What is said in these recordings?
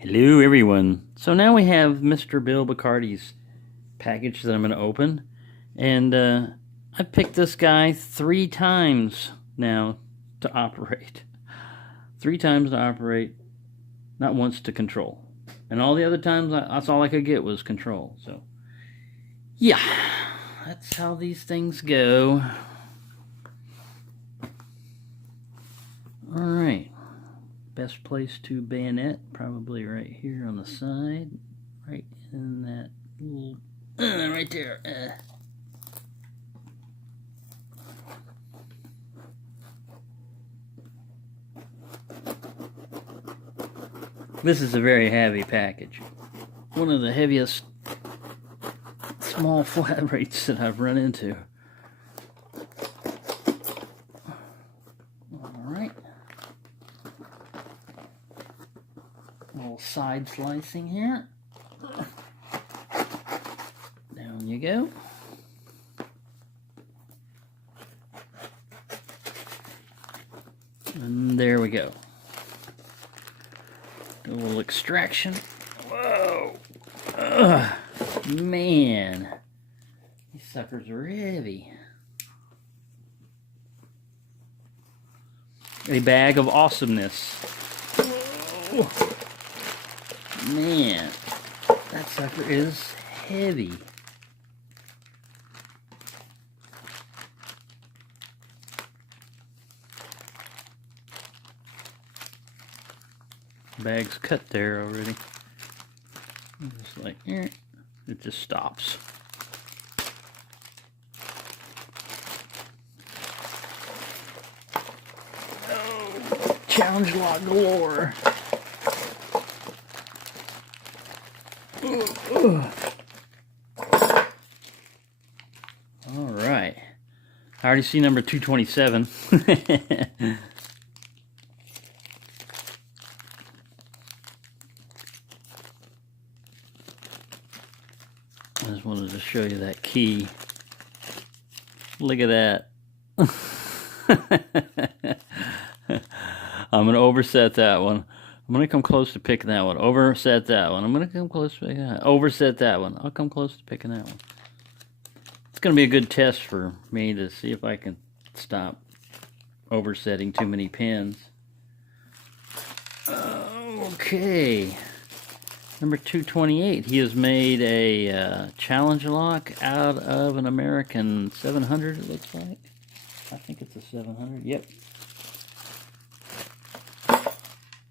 Hello everyone. So now we have Mr. Bill Bacardi's package that I'm going to open. And I picked this guy 3 times now to operate. 3 times to operate, not once to control. And all the other times, that's all I could get was control. So, yeah, that's how these things go. Alright. Best place to bayonet, probably right here on the side, right in that little, right there. This is a very heavy package. One of the heaviest small flat rates that I've run into. Alright. A little side slicing here. Down you go. And there we go. Do a little extraction. Whoa! Ugh, man. These suckers are heavy. A bag of awesomeness. Whoa. Man, that sucker is heavy. Bag's cut there already. Just like, it just stops. Oh, challenge lock galore. All right. I already see number 227. I just wanted to show you that key. Look at that. I'm going to overset that one. I'm going to come close to picking that one. Overset that one. I'm going to come close to picking that. Overset that one. I'll come close to picking that one. It's going to be a good test for me to see if I can stop oversetting too many pins. Okay. Number 228. He has made a challenge lock out of an American 700, it looks like. I think it's a 700. Yep.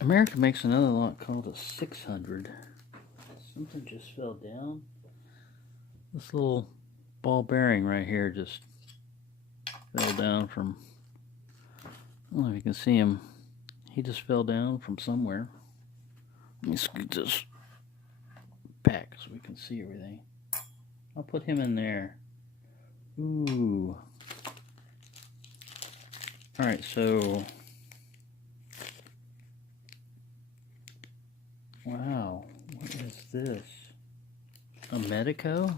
America makes another lock called a 600. Something just fell down. This little ball bearing right here just fell down from, I don't know if you can see him. He just fell down from somewhere. Let me scoot this back so we can see everything. I'll put him in there. Ooh. Alright, so wow, what is this? A Medico?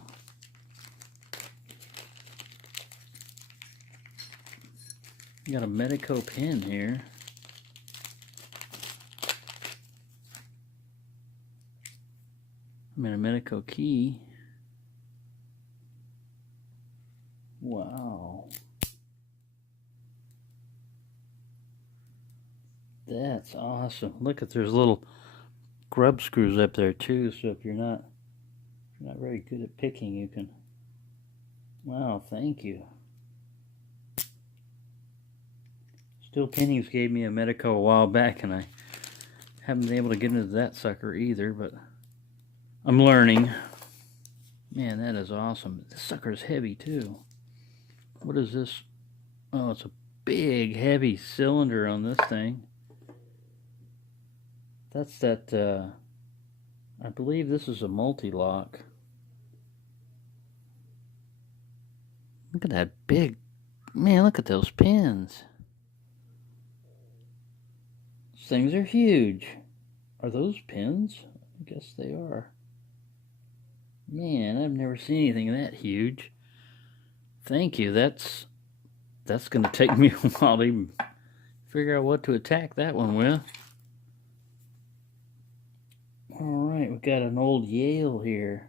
You got a Medico pin here. I mean, a Medico key. Wow. That's awesome. Look at, there's little grub screws up there too, so if you're not very good at picking, you can. Wow, thank you. Steel Pinnings gave me a Medico a while back, and I haven't been able to get into that sucker either, but I'm learning. Man, that is awesome. This sucker is heavy too. What is this? Oh, it's a big, heavy cylinder on this thing. That's that, I believe this is a multi-lock. Look at that big, man, look at those pins. These things are huge. Are those pins? I guess they are. Man, I've never seen anything that huge. Thank you. That's going to take me a while to even figure out what to attack that one with. Alright, we got an old Yale here.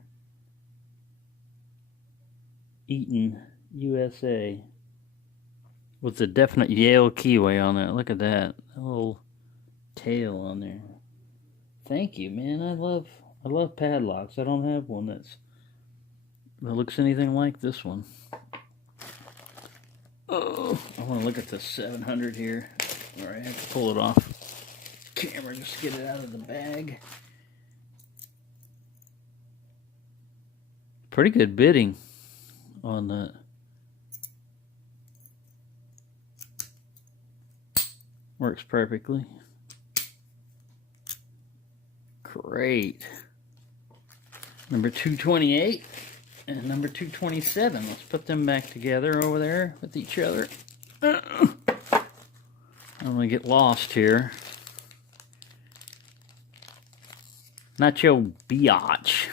Eaton, USA. With a definite Yale keyway on it. Look at that. A little tail on there. Thank you, man. I love padlocks. I don't have one that looks anything like this one. Oh, I want to look at the 700 here. Alright, I have to pull it off camera just to get it out of the bag. Pretty good bidding on that. Works perfectly. Great. Number 228 and number 227. Let's put them back together over there with each other. I'm going to get lost here. Nacho Biatch.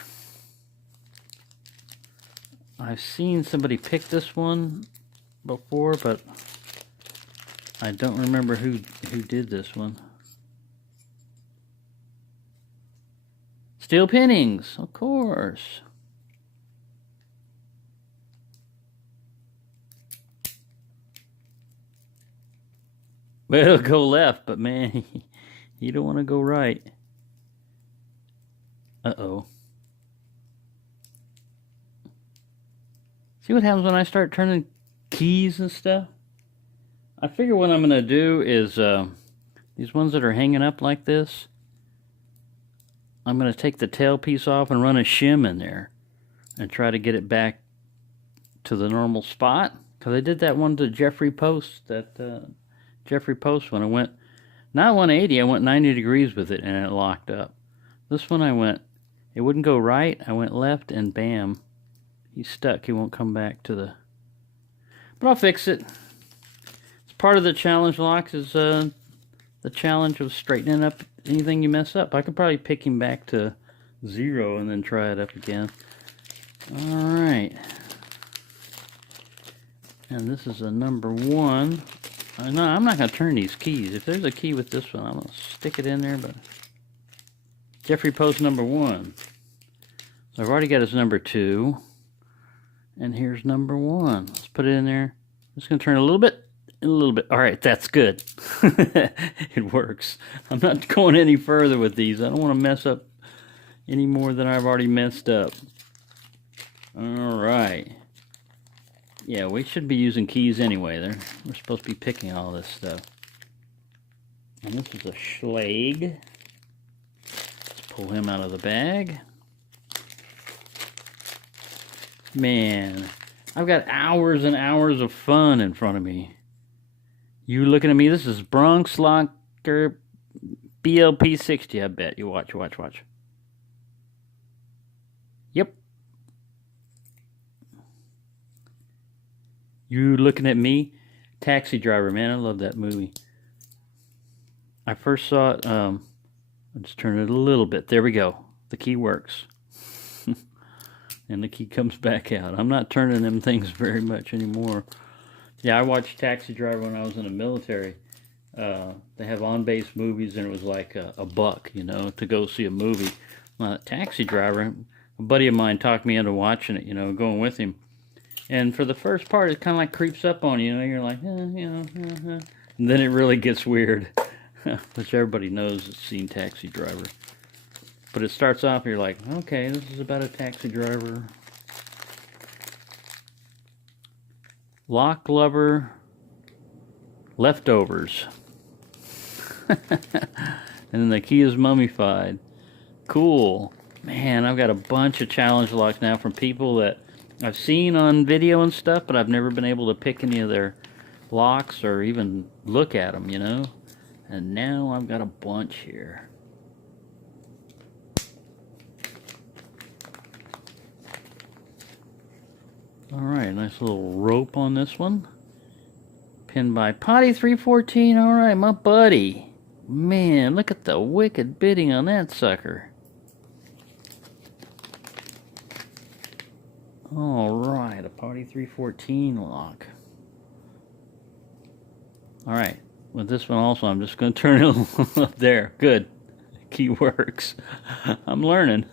I've seen somebody pick this one before, but I don't remember who did this one. Steel pinnings, of course. Well, it'll go left, but man, you don't want to go right. Uh-oh. See what happens when I start turning keys and stuff? I figure what I'm going to do is, these ones that are hanging up like this, I'm going to take the tail piece off and run a shim in there and try to get it back to the normal spot. Because I did that one to Jeffrey Post, Jeffrey Post when I went, not 180, I went 90 degrees with it and it locked up. This one I went, it wouldn't go right, I went left and bam, he's stuck, he won't come back to the, but I'll fix it. It's part of the challenge locks is the challenge of straightening up anything you mess up. I could probably pick him back to 0 and then try it up again. Alright. And this is a number 1. No, I'm not going to turn these keys. If there's a key with this one, I'm going to stick it in there, but Jeffrey Post number 1. So I've already got his number 2. And here's number 1. Let's put it in there. I'm just going to turn a little bit. A little bit. Alright, that's good. It works. I'm not going any further with these. I don't want to mess up any more than I've already messed up. Alright. Yeah, we should be using keys anyway. We're supposed to be picking all this stuff. And this is a Schlag. Let's pull him out of the bag. Man, I've got hours and hours of fun in front of me. You looking at me? This is Bronx Locker BLP 60, I bet. You watch. Yep. You looking at me? Taxi Driver, man. I love that movie. I first saw it, I'll just turn it a little bit. There we go. The key works. And the key comes back out. I'm not turning them things very much anymore. Yeah, I watched Taxi Driver when I was in the military. They have on-base movies, and it was like a buck, you know, to go see a movie. Well, Taxi Driver, a buddy of mine talked me into watching it, you know, going with him. And for the first part, it kind of like creeps up on you, you know, you're like, you know, and then it really gets weird, which everybody knows that's seen Taxi Driver. But it starts off, you're like, okay, this is about a taxi driver. Lock Lover Leftovers. And then the key is mummified. Cool. Man, I've got a bunch of challenge locks now from people that I've seen on video and stuff, but I've never been able to pick any of their locks or even look at them, you know? And now I've got a bunch here. Alright, nice little rope on this one. Pinned by Potty 314. Alright, my buddy. Man, look at the wicked bidding on that sucker. Alright, a Potty 314 lock. Alright, with this one also, I'm just going to turn it up there. Good. key works. I'm learning.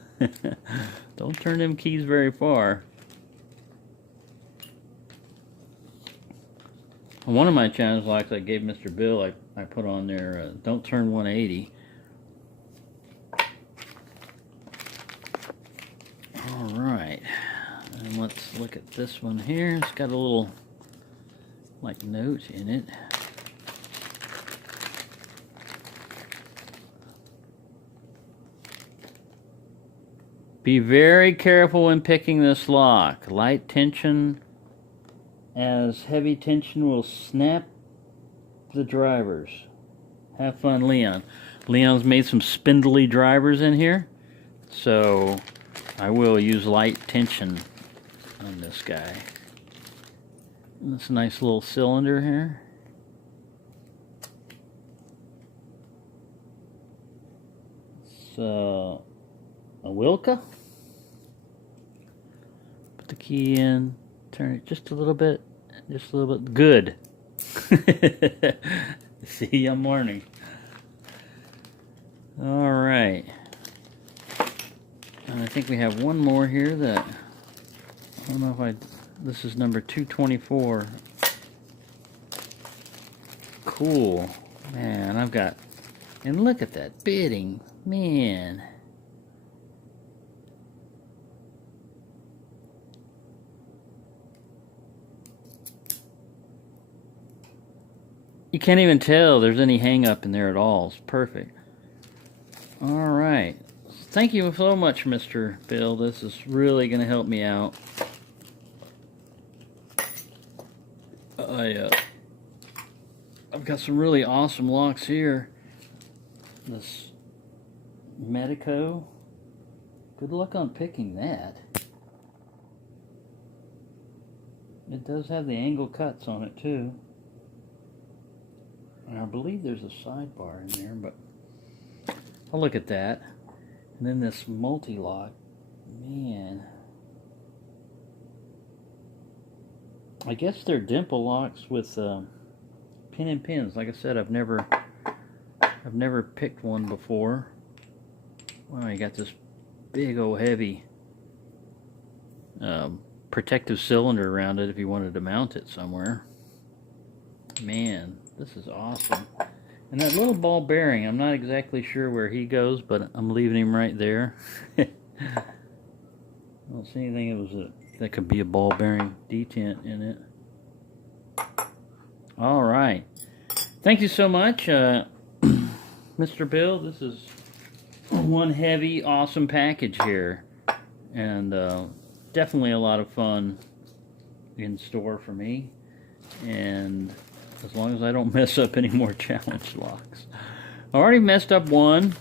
Don't turn them keys very far. On one of my challenge locks I gave Mr. Bill, I put on there, don't turn 180. Alright, and let's look at this one here. It's got a little, like, note in it. Be very careful when picking this lock. Light tension as heavy tension will snap the drivers. Have fun, Leon. Leon's made some spindly drivers in here, so I will use light tension on this guy. And this nice little cylinder here. So a Wilka. Put the key in, turn it just a little bit, Good. See, I'm learning. All right. And I think we have one more here that, I don't know if this is number 224. Cool. Man, and look at that bitting. Man. You can't even tell there's any hang up in there at all. It's perfect. Alright. Thank you so much, Mr. Bill. This is really going to help me out. I've got some really awesome locks here. This Medico. Good luck on picking that. It does have the angle cuts on it too. And I believe there's a sidebar in there, but I'll look at that. And then this multi-lock, man. I guess they're dimple locks with pin and pins. Like I said, I've never picked one before. Wow, you got this big old heavy protective cylinder around it if you wanted to mount it somewhere. Man, this is awesome. And that little ball bearing, I'm not exactly sure where he goes, but I'm leaving him right there. I don't see anything that could be a ball bearing detent in it. All right. Thank you so much, Mr. Bill. This is one heavy, awesome package here. And definitely a lot of fun in store for me. And as long as I don't mess up any more challenge locks. I already messed up one.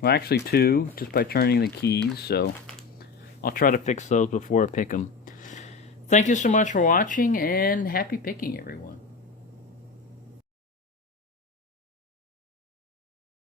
Well, actually two, just by turning the keys. So I'll try to fix those before I pick them. Thank you so much for watching, and happy picking, everyone.